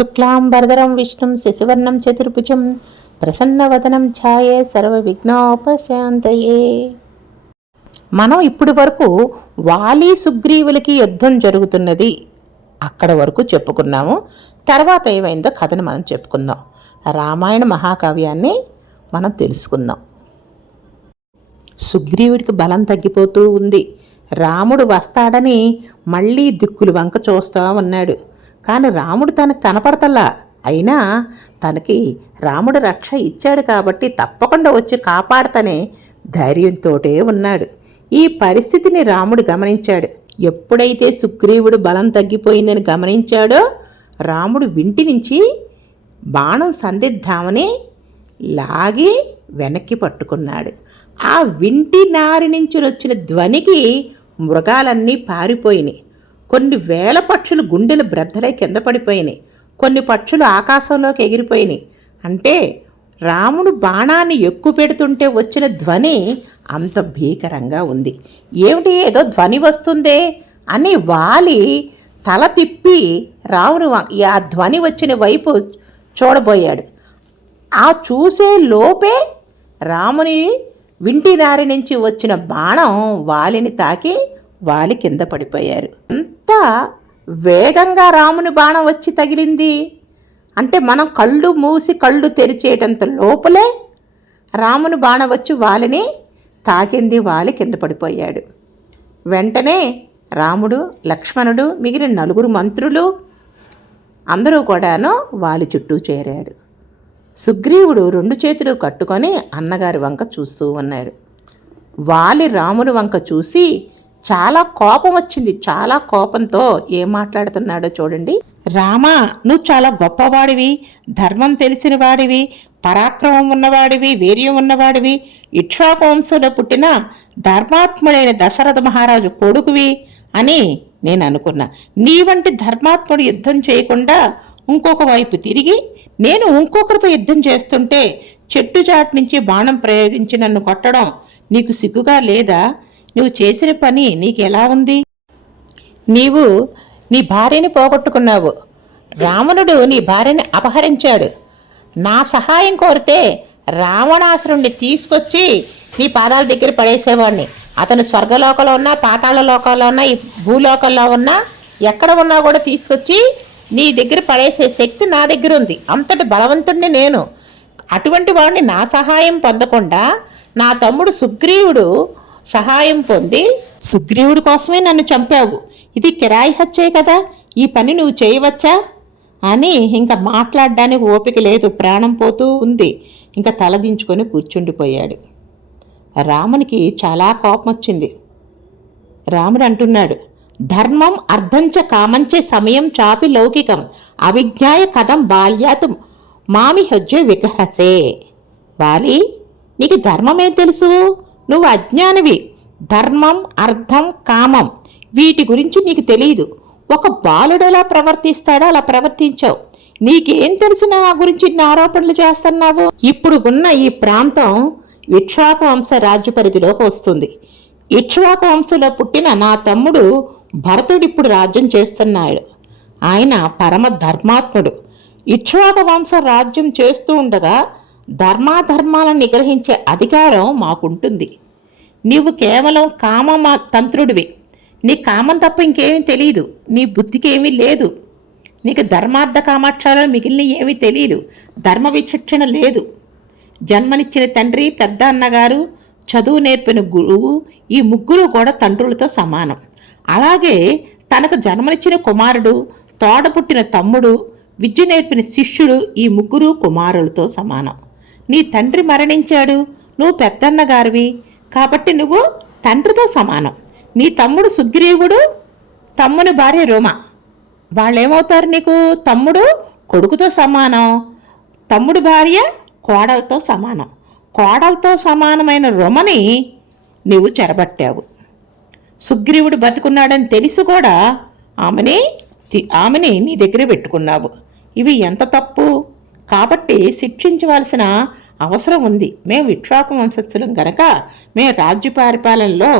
శుక్లాంబరధరం విష్ణుం శశివర్ణం చతుర్భుజం ప్రసన్నవదనం ఛాయే సర్వవిఘ్నోపశాంతయే. మనం ఇప్పటి వరకు వాలి సుగ్రీవులకి యుద్ధం జరుగుతున్నది అక్కడ వరకు చెప్పుకున్నాము. తర్వాత ఏమైందో కథను మనం చెప్పుకుందాం. రామాయణ మహాకావ్యాన్ని మనం తెలుసుకుందాం. సుగ్రీవుడికి బలం తగ్గిపోతూ ఉంది. రాముడు వస్తాడని మళ్ళీ దిక్కులు వంక చూస్తూ ఉన్నాడు. కానీ రాముడు తనకు కనపడతల్లా. అయినా తనకి రాముడు రక్ష ఇచ్చాడు కాబట్టి తప్పకుండా వచ్చి కాపాడతనే ధైర్యంతోటే ఉన్నాడు. ఈ పరిస్థితిని రాముడు గమనించాడు. ఎప్పుడైతే సుగ్రీవుడు బలం తగ్గిపోయిందని గమనించాడో రాముడు వింటి నుంచి బాణం సంధిద్దామని లాగి వెనక్కి పట్టుకున్నాడు. ఆ వింటి నారి నుంచి వచ్చిన ధ్వనికి మృగాలన్నీ పారిపోయినాయి. కొన్ని వేల పక్షులు గుండెలు బ్రద్దలై కింద పడిపోయినాయి. కొన్ని పక్షులు ఆకాశంలోకి ఎగిరిపోయినాయి. అంటే రాముడు బాణాన్ని ఎక్కువ పెడుతుంటే వచ్చిన ధ్వని అంత భీకరంగా ఉంది. ఏమిటి ఏదో ధ్వని వస్తుందే అని వాలి తల తిప్పి రాముడు ఆ ధ్వని వచ్చిన వైపు చూడబోయాడు. ఆ చూసే లోపే రాముని వింటి నారి నుంచి వచ్చిన బాణం వాలిని తాకి వాలి కింద పడిపోయారు. అంత వేగంగా రాముని బాణం వచ్చి తగిలింది. అంటే మనం కళ్ళు మూసి కళ్ళు తెరిచేటంత లోపలే రాముని బాణం వచ్చి వాలిని తాకింది. వాలి కింద పడిపోయాడు. వెంటనే రాముడు, లక్ష్మణుడు, మిగిలిన 4 మంత్రులు అందరూ కూడాను వాలి చుట్టూ చేరాడు. సుగ్రీవుడు 2 చేతులు కట్టుకొని అన్నగారి వంక చూస్తూ ఉన్నారు. వాలి రాముని వంక చూసి చాలా కోపం వచ్చింది. చాలా కోపంతో ఏం మాట్లాడుతున్నాడో చూడండి. రామా, నువ్వు చాలా గొప్పవాడివి, ధర్మం తెలిసిన వాడివి, పరాక్రమం ఉన్నవాడివి, వీర్యం ఉన్నవాడివి, ఇక్ష్వాకు వంశంలో పుట్టిన ధర్మాత్ముడైన దశరథ మహారాజు కొడుకువి అని నేను అనుకున్నా. నీ వంటి ధర్మాత్ముడు యుద్ధం చేయకుండా ఇంకొక వైపు తిరిగి నేను ఇంకొకరితో యుద్ధం చేస్తుంటే చెట్టు చాటు నుంచి బాణం ప్రయోగించి నన్ను కొట్టడం నీకు సిగ్గుగా లేదా? నువ్వు చేసిన పని నీకు ఎలా ఉంది? నీవు నీ భార్యని పోగొట్టుకున్నావు. రావణుడు నీ భార్యని అపహరించాడు. నా సహాయం కోరితే రావణాసురుణ్ణి తీసుకొచ్చి నీ పాదాల దగ్గర పడేసేవాడిని. అతను స్వర్గలోకంలో ఉన్నా, పాతాళ లోకంలో ఉన్నా, ఈ భూలోకంలో ఉన్నా, ఎక్కడ ఉన్నా కూడా తీసుకొచ్చి నీ దగ్గర పడేసే శక్తి నా దగ్గర ఉంది. అంతటి బలవంతుడిని నేను. అటువంటి వాడిని నా సహాయం పొందకుండా నా తమ్ముడు సుగ్రీవుడు సహాయం పొంది సుగ్రీవుడి కోసమే నన్ను చంపావు. ఇది కిరాయి హత్యే కదా, ఈ పని నువ్వు చేయవచ్చా అని ఇంకా మాట్లాడడానికి ఓపిక లేదు. ప్రాణం పోతూ ఉంది. ఇంకా తలదించుకొని కూర్చుండిపోయాడు. రామునికి చాలా కోపం వచ్చింది. రాముడు అంటున్నాడు, ధర్మం అర్థంచ కామంచే సమయం చాపి లౌకికం అవిజ్ఞాయ కథం బాల్యాతు మామి హజ్జో వికహసే. వాలి, నీకు ధర్మమే తెలుసు, నువ్వు అజ్ఞానివి. ధర్మం, అర్థం, కామం వీటి గురించి నీకు తెలియదు. ఒక బాలుడు ఎలా ప్రవర్తిస్తాడో అలా ప్రవర్తించావు. నీకేం తెలిసిన నా గురించి ఇన్ని ఆరోపణలు చేస్తున్నావు? ఇప్పుడు ఉన్న ఈ ప్రాంతం ఇక్ష్వాకు వంశ రాజ్య పరిధిలోకి వస్తుంది. ఇక్ష్వాకు వంశంలో పుట్టిన నా తమ్ముడు భరతుడు ఇప్పుడు రాజ్యం చేస్తున్నాడు. ఆయన పరమ ధర్మాత్ముడు. ఇక్ష్వాకు వంశ రాజ్యం చేస్తూ ఉండగా ధర్మాధర్మాలను నిగ్రహించే అధికారం మాకుంటుంది. నీవు కేవలం కామ తంత్రుడివి. నీ కామం తప్ప ఇంకేమీ తెలియదు. నీ బుద్ధికి ఏమీ లేదు. నీకు ధర్మార్థ కామాక్షరాలు మిగిలిన ఏమీ తెలియదు. ధర్మ విచక్షణ లేదు. జన్మనిచ్చిన తండ్రి, పెద్ద అన్నగారు, చదువు నేర్పిన గురువు, ఈ ముగ్గురు కూడా తండ్రులతో సమానం. అలాగే తనకు జన్మనిచ్చిన కుమారుడు, తోడ పుట్టిన తమ్ముడు, విద్య నేర్పిన శిష్యుడు, ఈ ముగ్గురు కుమారులతో సమానం. నీ తండ్రి మరణించాడు, నువ్వు పెద్దన్నగారివి కాబట్టి నువ్వు తండ్రితో సమానం. నీ తమ్ముడు సుగ్రీవుడు, తమ్ముని భార్య రోమ, వాళ్ళేమవుతారు నీకు? తమ్ముడు కొడుకుతో సమానం, తమ్ముడు భార్య కోడలతో సమానం. కోడలతో సమానమైన రొమని నీవు చెరబట్టావు. సుగ్రీవుడు బతుకున్నాడని తెలిసి కూడా ఆమెని నీ దగ్గర పెట్టుకున్నావు. ఇవి ఎంత తప్పు! కాబట్టి శిక్షించవలసిన అవసరం ఉంది. మేము ఇక్ష్వాకు వంశస్థులం గనక మేము రాజ్య పరిపాలనలో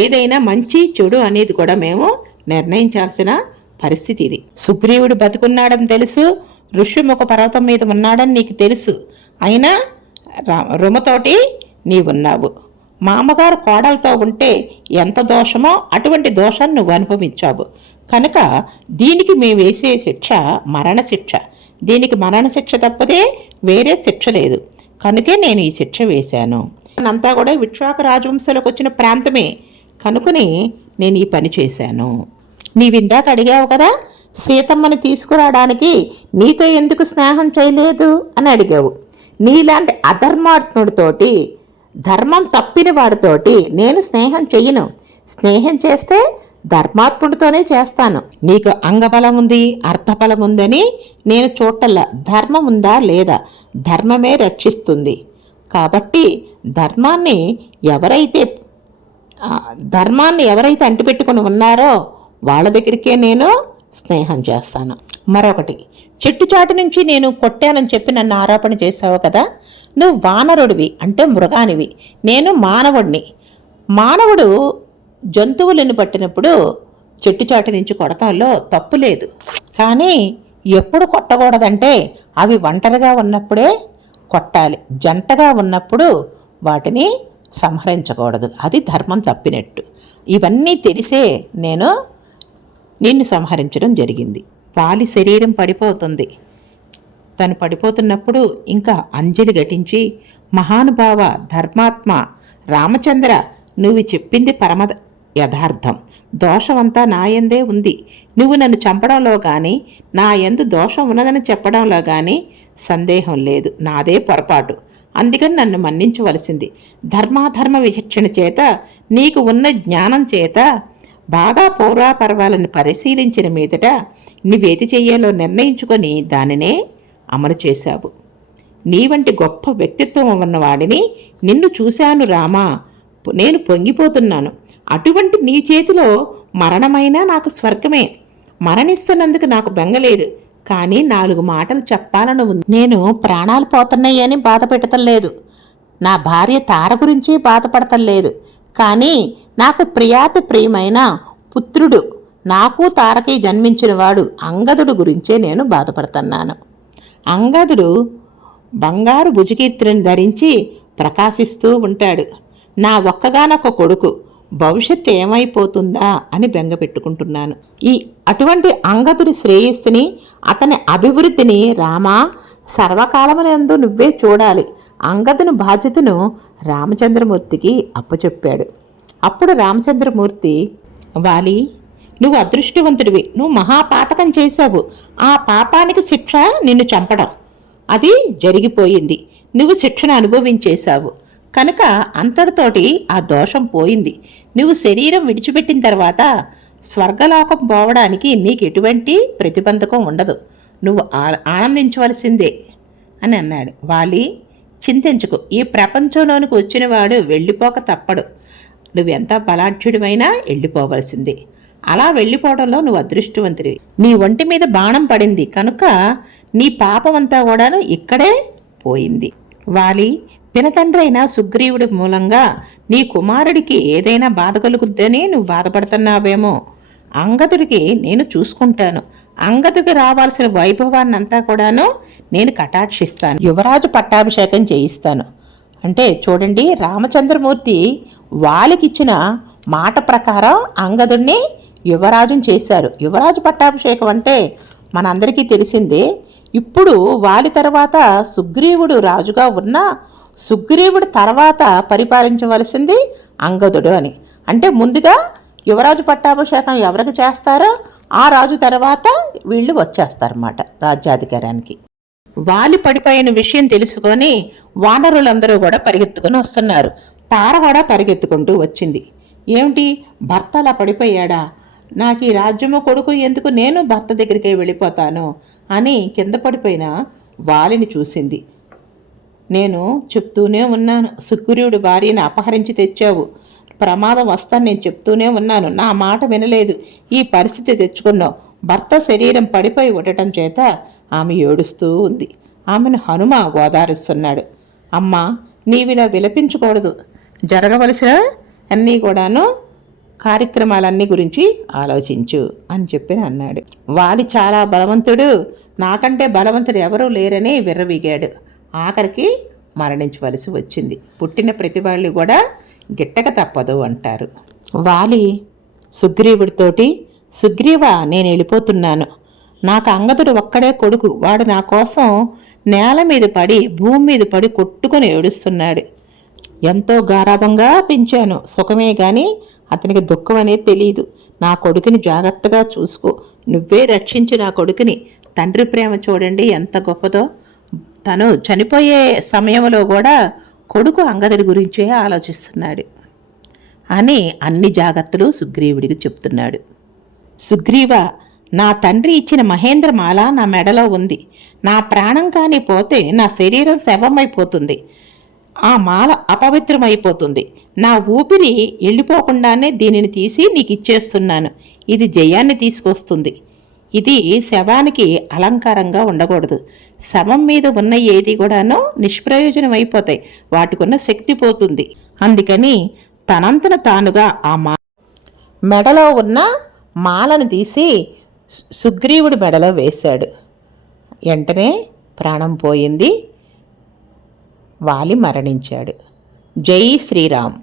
ఏదైనా మంచి చెడు అనేది కూడా మేము నిర్ణయించాల్సిన పరిస్థితి ఇది. సుగ్రీవుడు బతుకున్నాడని తెలుసు, ఋష్యముఖ పర్వతం మీద ఉన్నాడని నీకు తెలుసు. అయినా రుమతోటి నీవున్నావు. మామగారు కోడలతో ఉంటే ఎంత దోషమో అటువంటి దోషాన్ని నువ్వు అనుభవించావు. కనుక దీనికి మేము వేసే శిక్ష మరణశిక్ష. దీనికి మరణశిక్ష తప్పదే వేరే శిక్ష లేదు. కనుకే నేను ఈ శిక్ష వేశాను. అంతా కూడా విశ్వాక రాజవంశంలోకి వచ్చిన ప్రాంతమే కనుకని నేను ఈ పని చేశాను. నీవిందాక అడిగావు కదా, సీతమ్మని తీసుకురావడానికి నీతో ఎందుకు స్నేహం చేయలేదు అని అడిగావు. నీలాంటి అధర్మాత్ముడితోటి, ధర్మం తప్పిన వాడితోటి నేను స్నేహం చెయ్యను. స్నేహం చేస్తే ధర్మాత్ముడితోనే చేస్తాను. నీకు అంగబలం ఉంది, అర్థబలం ఉందని నేను చూడటల్లా. ధర్మం ఉందా లేదా? ధర్మమే రక్షిస్తుంది. కాబట్టి ధర్మాన్ని ఎవరైతే అంటిపెట్టుకుని ఉన్నారో వాళ్ళ దగ్గరికే నేను స్నేహం చేస్తాను. మరొకటి, చెట్టు చాటు నుంచి నేను కొట్టానని చెప్పి నన్ను ఆరోపణ చేశావు కదా. నువ్వు వానరుడివి, అంటే మృగానివి, నేను మానవుడిని. మానవుడు జంతువులను పట్టినప్పుడు చెట్టు చాటు నుంచి కొడతాల్లో తప్పు లేదు. కానీ ఎప్పుడు కొట్టకూడదంటే అవి ఒంటరిగా ఉన్నప్పుడే కొట్టాలి. జంటగా ఉన్నప్పుడు వాటిని సంహరించకూడదు. అది ధర్మం తప్పినట్టు. ఇవన్నీ తెలిసే నేను నిన్ను సంహరించడం జరిగింది. వాలి శరీరం పడిపోతుంది. తను పడిపోతున్నప్పుడు ఇంకా అంజలి ఘటించి, మహానుభావ ధర్మాత్మ రామచంద్ర, నువ్వు చెప్పింది పరమ యథార్థం. దోషమంతా నాయందే ఉంది. నువ్వు నన్ను చంపడంలో కానీ నా యందు దోషం ఉన్నదని చెప్పడంలో కానీ సందేహం లేదు. నాదే పొరపాటు. అందుకని నన్ను మన్నించవలసింది. ధర్మాధర్మ విచక్షణ చేత, నీకు ఉన్న జ్ఞానం చేత బాగా పౌరాపర్వాలను పరిశీలించిన మీదట నువ్వేది చెయ్యాలో నిర్ణయించుకొని దానినే అమలు చేశావు. నీ వంటి గొప్ప వ్యక్తిత్వం ఉన్నవాడిని నిన్ను చూశాను రామా, నేను పొంగిపోతున్నాను. అటువంటి నీ చేతిలో మరణమైనా నాకు స్వర్గమే. మరణిస్తున్నందుకు నాకు బెంగలేదు. కానీ 4 మాటలు చెప్పాలని ఉంది. నేను ప్రాణాలు పోతున్నాయని బాధపెట్టడం లేదు. నా భార్య తార గురించి బాధపడటం లేదు. కానీ నాకు ప్రియమైన పుత్రుడు, నాకు తారకి జన్మించినవాడు అంగదుడు గురించే నేను బాధపడుతున్నాను. అంగదుడు బంగారు భుజకీర్తిని ధరించి ప్రకాశిస్తూ ఉంటాడు. నా ఒక్కగానొక్క కొడుకు, భవిష్యత్తు ఏమైపోతుందా అని బెంగపెట్టుకుంటున్నాను. అటువంటి అంగదుడి శ్రేయస్సుని, అతని అభివృద్ధిని రామా సర్వకాలమునందు నువ్వే చూడాలి. అంగదుని బాధ్యతను రామచంద్రమూర్తికి అప్పచెప్పాడు. అప్పుడు రామచంద్రమూర్తి, వాలి, నువ్వు అదృష్టవంతుడివి. నువ్వు మహాపాతకం చేశావు. ఆ పాపానికి శిక్ష నిన్ను చంపడం. అది జరిగిపోయింది. నువ్వు శిక్షను అనుభవించేశావు. కనుక అంతటితోటి ఆ దోషం పోయింది. నువ్వు శరీరం విడిచిపెట్టిన తర్వాత స్వర్గలోకం పోవడానికి నీకు ఎటువంటి ప్రతిబంధకం ఉండదు. నువ్వు ఆనందించవలసిందే అని అన్నాడు. వాలి, చింతించుకు. ఈ ప్రపంచంలోనికి వచ్చినవాడు వెళ్ళిపోక తప్పడు. నువ్వెంత బలాఢ్యుడివైనా వెళ్ళిపోవలసిందే. అలా వెళ్ళిపోవడంలో నువ్వు అదృష్టవంతుడివి. నీ ఒంటి మీద బాణం పడింది కనుక నీ పాపమంతా కూడాను ఇక్కడే పోయింది. వాలి, పినతండ్రి అయిన సుగ్రీవుడి మూలంగా నీ కుమారుడికి ఏదైనా బాధ కలుగుద్దని నువ్వు బాధపడుతున్నావేమో. అంగదుడికి నేను చూసుకుంటాను. అంగదుడికి రావాల్సిన వైభవాన్నంతా కూడాను నేను కటాక్షిస్తాను. యువరాజు పట్టాభిషేకం చేయిస్తాను. అంటే చూడండి, రామచంద్రమూర్తి వాలికిచ్చిన మాట ప్రకారం అంగదుడిని యువరాజుని చేశారు. యువరాజు పట్టాభిషేకం అంటే మనందరికీ తెలిసిందే. ఇప్పుడు వాలి తర్వాత సుగ్రీవుడు రాజుగా ఉన్న సుగ్రీవుడి తర్వాత పరిపాలించవలసింది అంగదుడు అని. అంటే ముందుగా యువరాజు పట్టాభిషేకం ఎవరికి చేస్తారో ఆ రాజు తర్వాత వీళ్ళు వచ్చేస్తారన్నమాట రాజ్యాధికారానికి. వాలి పడిపోయిన విషయం తెలుసుకొని వానరులందరూ కూడా పరిగెత్తుకొని వస్తున్నారు. తార కూడా పరిగెత్తుకుంటూ వచ్చింది. ఏమిటి, భర్త అలా పడిపోయాడా? నాకు ఈ రాజ్యము కొడుకు ఎందుకు? నేను భర్త దగ్గరికే వెళ్ళిపోతాను అని కింద పడిపోయిన వాలిని చూసింది. నేను చెప్తూనే ఉన్నాను, సుగ్రీవుడి భార్యని అపహరించి తెచ్చావు, ప్రమాదం వస్తాను నేను చెప్తూనే ఉన్నాను. నా మాట వినలేదు. ఈ పరిస్థితి తెచ్చుకున్నావు. భర్త శరీరం పడిపోయి ఉండటం చేత ఆమె ఏడుస్తూ ఉంది. ఆమెను హనుమ ఓదారుస్తున్నాడు. అమ్మా, నీవిలా విలపించకూడదు. జరగవలసిన అన్నీ కూడాను కార్యక్రమాలన్నీ గురించి ఆలోచించు అని చెప్పి అన్నాడు. వాలి చాలా బలవంతుడు, నాకంటే బలవంతుడు ఎవరూ లేరని విర్రవీగాడు. ఆఖరికి మరణించవలసి వచ్చింది. పుట్టిన ప్రతి వాళ్ళు కూడా గిట్టక తప్పదు అంటారు. వాలి సుగ్రీవుడితోటి, సుగ్రీవా నేను వెళ్ళిపోతున్నాను, నాకు అంగదుడు ఒక్కడే కొడుకు, వాడు నా కోసం నేల మీద పడి భూమి మీద పడి కొట్టుకొని ఏడుస్తున్నాడు. ఎంతో గారాభంగా పెంచాను, సుఖమే కానీ అతనికి దుఃఖం అనేది తెలియదు. నా కొడుకుని జాగ్రత్తగా చూసుకో, నువ్వే రక్షించు నా కొడుకుని. తండ్రి ప్రేమ చూడండి ఎంత గొప్పదో. తను చనిపోయే సమయంలో కూడా కొడుకు అంగదుడి గురించే ఆలోచిస్తున్నాడు అని అన్ని జాగ్రత్తలు సుగ్రీవుడికి చెప్తున్నాడు. సుగ్రీవ, నా తండ్రి ఇచ్చిన మహేంద్రమాల నా మెడలో ఉంది. నా ప్రాణం కానీ పోతే నా శరీరం శవమైపోతుంది, ఆ మాల అపవిత్రమైపోతుంది. నా ఊపిరి వెళ్ళిపోకుండానే దీనిని తీసి నీకు ఇచ్చేస్తున్నాను. ఇది జయాన్ని తీసుకొస్తుంది. ఇది శవానికి అలంకారంగా ఉండకూడదు. శవం మీద ఉన్న ఏది కూడాను నిష్ప్రయోజనం అయిపోతాయి, వాటికున్న శక్తి పోతుంది. అందుకని తనంతన తానుగా ఆ మెడలో ఉన్న మాలను తీసి సుగ్రీవుడి మెడలో వేశాడు. వెంటనే ప్రాణం పోయింది. వాలి మరణించాడు. జై శ్రీరామ్.